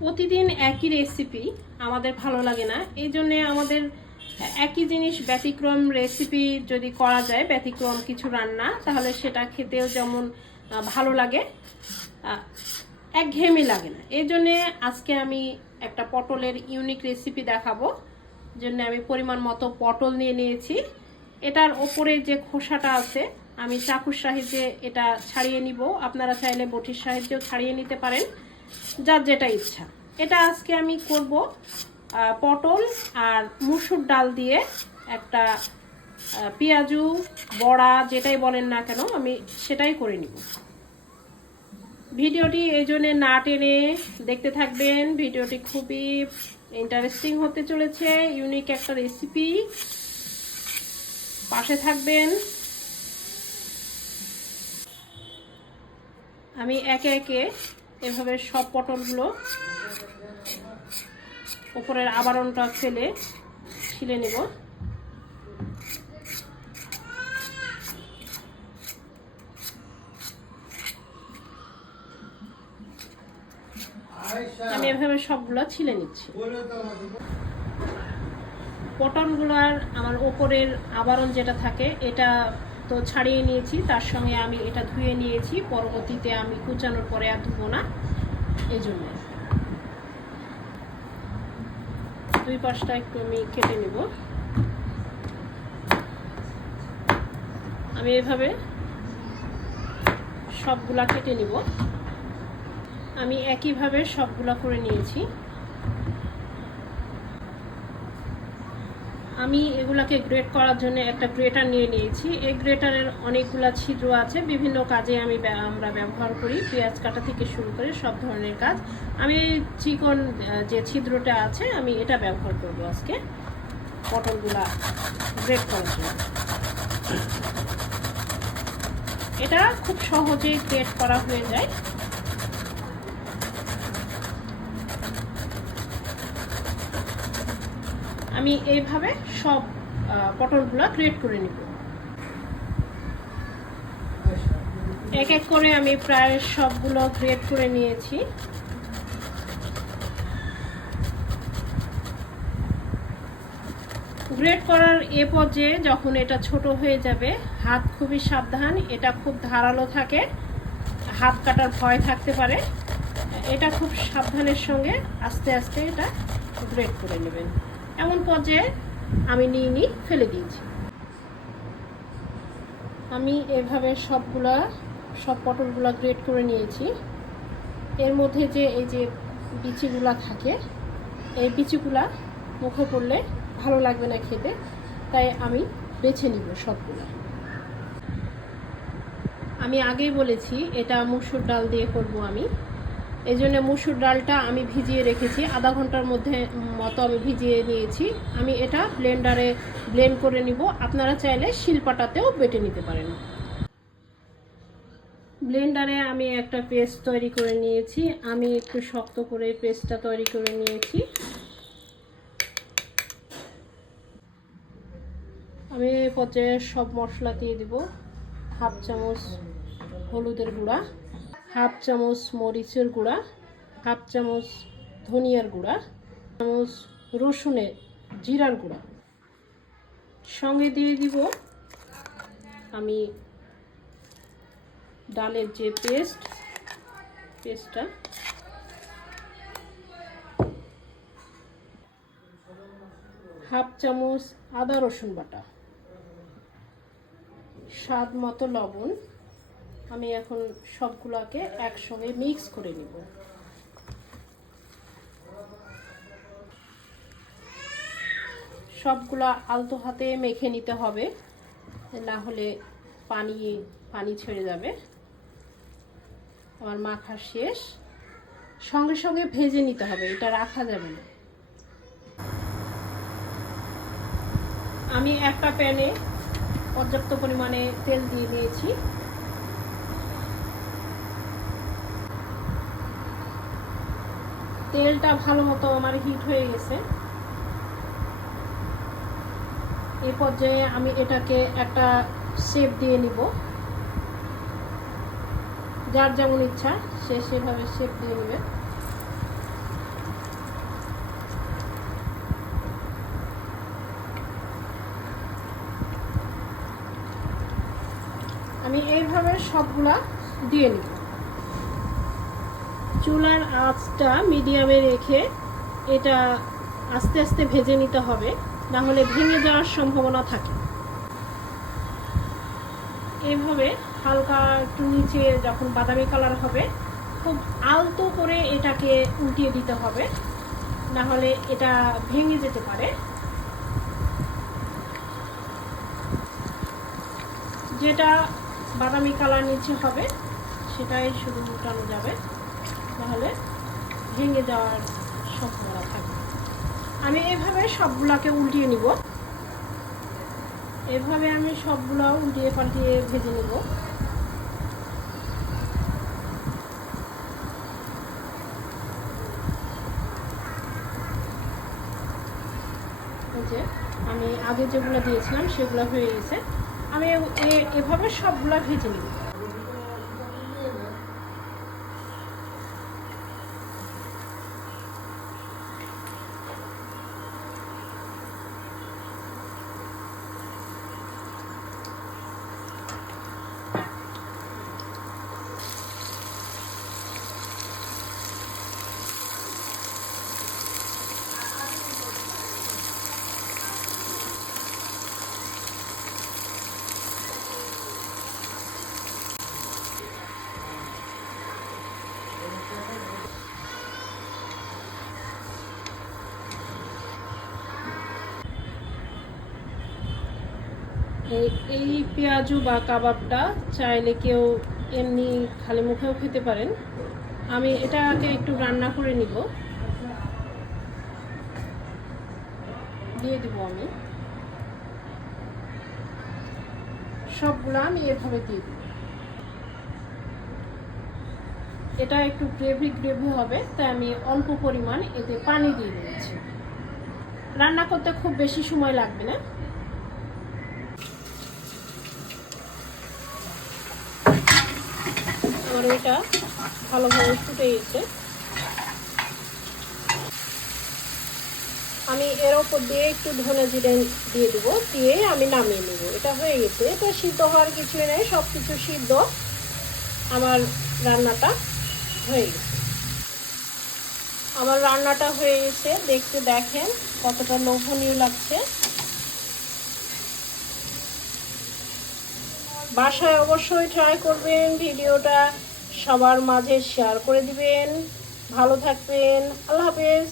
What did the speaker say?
প্রতিদিন একই রেসিপি আমাদের ভালো লাগে না। এই জন্যে আমাদের একই জিনিস ব্যতিক্রম রেসিপি যদি করা যায়, ব্যতিক্রম কিছু রান্না, তাহলে সেটা খেতেও যেমন ভালো লাগে একঘেয়েমি লাগে না। এই জন্যে আজকে আমি একটা পটলের ইউনিক রেসিপি দেখাবো, জন্য আমি পরিমাণ মতো পটল নিয়ে নিয়েছি। এটার ওপরে যে খোসাটা আছে আমি চাকুর সাহায্যে এটা ছাড়িয়ে নিব। আপনারা চাইলে বটির সাহায্যেও ছাড়িয়ে নিতে পারেন, যার যেটা ইচ্ছা। এটা আজকে আমি করব পটল আর মুসুর ডাল দিয়ে একটা পেঁয়াজু, বড়া, যেটাই বলেন না কেন, আমি সেটাই করে নিব। ভিডিওটি এই জন্যে না টেনে দেখতে থাকবেন। ভিডিওটি খুবই ইন্টারেস্টিং হতে চলেছে ইউনিক একটা রেসিপি পাশে থাকবেন। আমি একে একে এভাবে সব পটলগুলো উপরের আবরণটা ফেলে ছিলে নেব। আমি এভাবে সবগুলো ছিলে নিচ্ছি। পটলগুলোর আমার ওপরের আবরণ যেটা থাকে, এটা তো ছাড়িয়ে নিয়েছি, তার সঙ্গে আমি এটা ধুয়ে নিয়েছি, পরবর্তীতে আমি কুচানোর পরে আর ধুবো না এই জন্য দুই পাশটা একটু আমি কেটে নেব। আমি এভাবে সবগুলা কেটে নিব। আমি একইভাবে সবগুলা করে নিয়েছি। আমি এগুলাকে গ্রেট করার জন্য একটা গ্রেটার নিয়ে নিয়েছি। এই গ্রেটারের অনেকগুলা ছিদ্র আছে, বিভিন্ন কাজে আমি আমরা ব্যবহার করি, পেঁয়াজ কাটা থেকে শুরু করে সব ধরনের কাজ। আমি চিকন যে ছিদ্রটা আছে, আমি এটা ব্যবহার করব আজকে। পটলগুলা গ্রেট করার জন্য। এটা খুব সহজেই গ্রেট করা হয়ে যায়। আমি এইভাবে সব পটলগুলো গ্রেট করে নিব। এক এক করে আমি প্রায় সবগুলো গ্রেট করে নিয়েছি। গ্রেট করার এ পর্যায়ে যখন এটা ছোট হয়ে যাবে, হাত খুবই সাবধান, এটা খুব ধারালো থাকে, হাত কাটার ভয় থাকতে পারে। এটা খুব সাবধানের সঙ্গে আস্তে আস্তে এটা গ্রেট করে নেবেন। এমন পর্যায়ে আমি নিয়ে নিই ফেলে দিয়েছি। আমি এভাবে সবগুলা, সব পটলগুলা গ্রেট করে নিয়েছি। এর মধ্যে যে এই যে বিচিগুলা থাকে, এই বিচিগুলা মুখে পড়লে ভালো লাগবে না খেতে, তাই আমি বেছে নিব সবগুলা। আমি আগেই বলেছি, এটা মুসুর ডাল দিয়ে করব আমি। এই জন্য মুসুর ডালটা আমি ভিজিয়ে রেখেছি। আধা ঘণ্টার মধ্যে মতো আমি ভিজিয়ে নিয়েছি। আমি এটা ব্লেন্ডারে ব্লেন্ড করে নিব। আপনারা চাইলে শিলপাটাতেও বেটে নিতে পারেন। ব্লেন্ডারে আমি একটা পেস্ট তৈরি করে নিয়েছি। আমি একটু শক্ত করে পেস্টটা তৈরি করে নিয়েছি। আমি পর্যায়ে সব মশলা দিয়ে দিব। হাফ চামচ হলুদের গুঁড়া। হাফ চামচ মরিচের গুঁড়া, হাফ চামচ ধনিয়ার গুঁড়া চামচ রসুনের জিরার গুঁড়া। সঙ্গে দিয়ে দিব আমি ডালের যে পেস্ট, পেস্টটা। হাফ চামচ আদা রসুন বাটা। স্বাদ মতো লবণ। আমি এখন সবগুলোকে একসঙ্গে মিক্স করে নিব। সবগুলা আলতো হাতে মেখে নিতে হবে, না হলে পানি পানি ছেড়ে যাবে। আমার মাখা শেষ। সঙ্গে সঙ্গে ভেজে নিতে হবে, এটা রাখা যাবে না। আমি একটা প্যানে পর্যাপ্ত পরিমাণে তেল দিয়ে নিয়েছি তেলটা ভালো মতো আমার হিট হয়ে গেছে। এই পর্যায়ে আমি এটাকে একটা শেপ দিয়ে নিব। যার যেমন ইচ্ছা, সে সেভাবে শেপ দিয়ে নেবে। আমি এইভাবে সবগুলা দিয়ে নিব। চুলার আঁচটা মিডিয়ামে রেখে এটা আস্তে আস্তে ভেজে নিতে হবে না হলে ভেঙে যাওয়ার সম্ভাবনা থাকে। এইভাবে হালকা একটু নিচে যখন বাদামি কালার হবে, খুব আলতো করে এটাকে উল্টিয়ে দিতে হবে না হলে এটা ভেঙে যেতে পারে। যেটা বাদামি কালার নিচে হবে, সেটাই শুধু উল্টানো যাবে। তাহলে ভেঙে যাওয়ার সম্ভাবনা থাকবে। আমি এভাবে সবগুলাকে উল্টিয়ে নিব। এভাবে আমি সবগুলো উল্টিয়ে পাল্টিয়ে ভেজে নিব। যে, আমি আগে যেগুলো দিয়েছিলাম সেগুলো হয়ে গেছে। আমি এভাবে সবগুলা ভেজে নিব। এই- পেঁয়াজু বা কাবাবটা চাইলে কেউ এমনি খালি মুখেও খেতে পারেন। আমি এটাকে একটু রান্না করে নিব। দিয়ে দিব আমি। সবগুলো আমি এভাবে দিয়ে দিব। এটা একটু গ্রেভি গ্রেভি হবে, তাই আমি অল্প পরিমাণ এতে পানি দিয়ে দিয়েছি। রান্না করতে খুব বেশি সময় লাগবে না। আমার এটা ভালোভাবে ফুটে গেছে। আমি এর ওপর দিয়ে একটু ধনে জিরে দিয়ে দেবো, দিয়ে আমি নামিয়ে নেব। এটা হয়ে গেছে। এটা সিদ্ধ হওয়ার কিছুই নেই সব কিছু সিদ্ধ। আমার রান্নাটা হয়ে গেছে। আমার রান্নাটা হয়ে গেছে। দেখতে দেখেন কতটা লোভনীয় লাগছে। বাসায় অবশ্যই ট্রাই করবেন, ভিডিওটা সবার মাঝে শেয়ার করে দিবেন। ভালো থাকবেন। আল্লাহ হাফেজ।